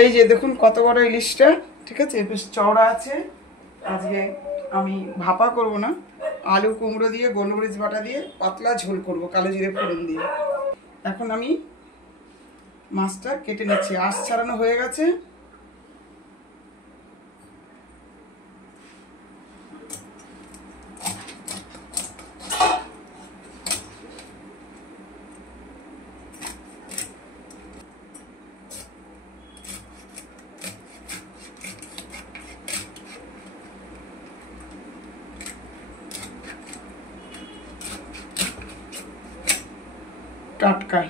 এই যে দেখুন কত বড় ইলিশটা, ঠিক আছে, বেশ চওড়া আছে। আজকে আমি ভাপা করব না, আলু কুমড়ো দিয়ে গোলমরিচ বাটা দিয়ে পাতলা ঝোল করব কালো জিরে ফোড়ন দিয়ে। এখন আমি মাছটা কেটে নিচ্ছি, আঁশ ছাড়ানো হয়ে গেছে। টাটকা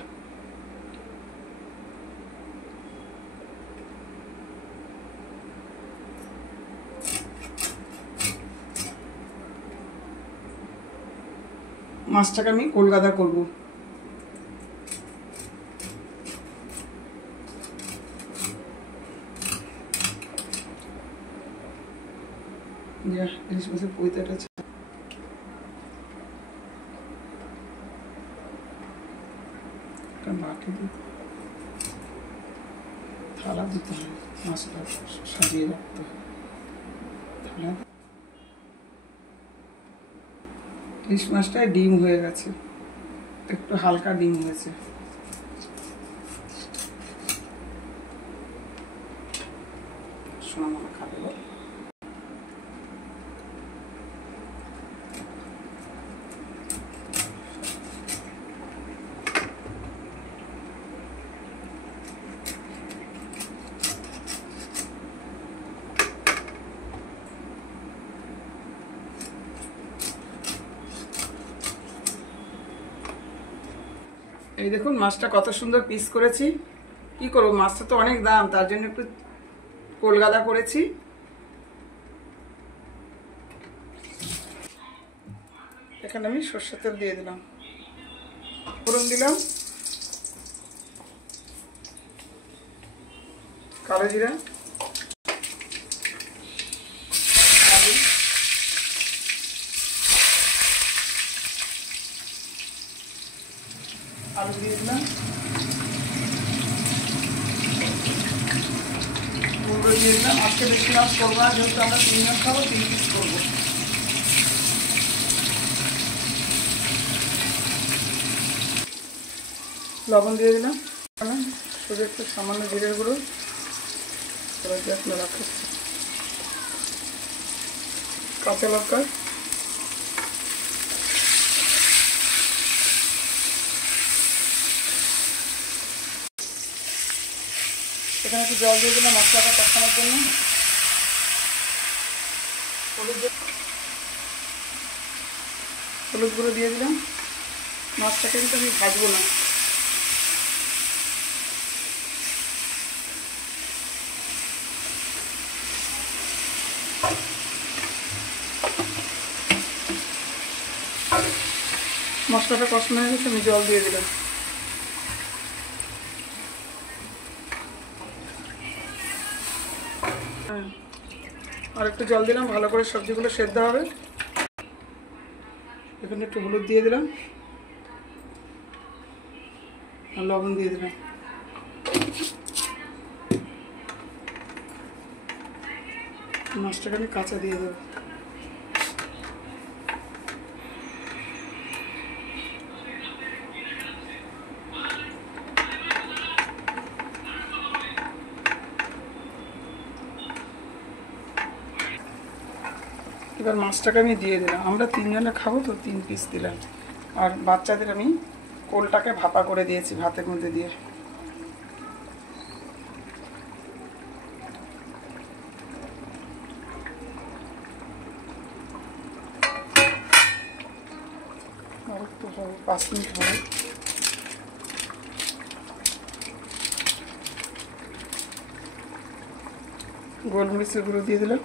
মাছটাকে আমি কলকাতা করব। ইলিশ মাছের পৈতাটা বাটি দিয়ে থালা দিতে হয়, মাছটা সাজিয়ে রাখতে হয় থালা। ইলিশ মাছটায় ডিম হয়ে গেছে, একটু হালকা ডিম হয়েছে। সোনামালা খাবে বল। এই দেখুন মাছটা কত সুন্দর পিস করেছি। কি করবো, মাছটা তো অনেক দাম, তার জন্য একটু কলকাতা করেছি। এখানে আমি সরষের তেল দিয়ে দিলাম, ফোড়ন দিলাম, কালো জিরা, আলু দিয়ে দিলাম, কুমড়ো দিয়ে দিলাম। আজকে বেশি মাছ করবো না, যেহেতু আমরা 3 জন খাবো, 3 পিস করবো। লবণ দিয়ে দিলাম, শুধু একটু সামান্য জিরের গুঁড়ো, কাঁচা লঙ্কা, এখানে একটু জল দিয়ে দিলাম মশলাটা কষানোর জন্য। হলুদ গুঁড়ো দিয়ে দিলাম। মাছটাকে কিন্তু আমি ভাজবো না, মশলাটা কষানো হয়ে গেছে, আমি জল দিয়ে দিলাম। আর একটু জল দিলাম, ভালো করে সবজিগুলো সেদ্ধ হবে। এখানে একটু হলুদ দিয়ে দিলাম আর লবণ দিয়ে দিলাম। মাছটাকে আমি কাঁচা দিয়ে দেবো। এবার মাছটাকে আমি দিয়ে দিলাম, আমরা 3 জনে খাবো তো 3 পিস দিলাম। আর বাচ্চাদের আমি কোলটাকে ভাপা করে দিয়েছি ভাতের মধ্যে দিয়ে। আর একটু হবে, 5 মিনিট হবে। গোলমরিচের গুঁড়ো দিয়ে দিলাম,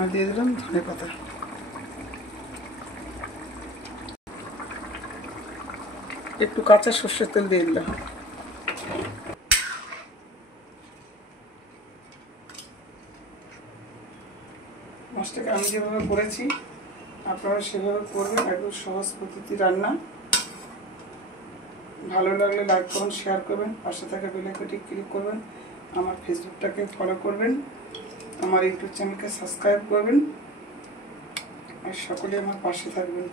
আর দিয়ে দিলাম ধনে পাতা। একটু কাঁচা সর্ষের তেল দিয়ে দিলাম। মাছটাকে আমি যেভাবে করেছি আপনারা সেভাবে করবেন, একদম সহজ পদ্ধতি রান্না। ভালো লাগলে লাইক করুন, শেয়ার করবেন, পাশে থাকা বেল আইকনটি ক্লিক করবেন, আমার ফেসবুকটাকে ফলো করবেন, আমার ইউটিউব চ্যানেলকে সাবস্ক্রাইব করবেন, আর সকলে আমার পাশে থাকবেন।